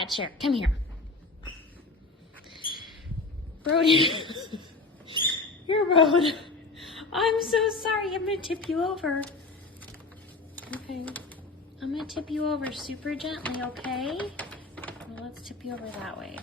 that chair. Come here. Brody. Here, Brody. I'm so sorry. I'm going to tip you over. Okay. I'm going to tip you over super gently, okay? Well, let's tip you over that way.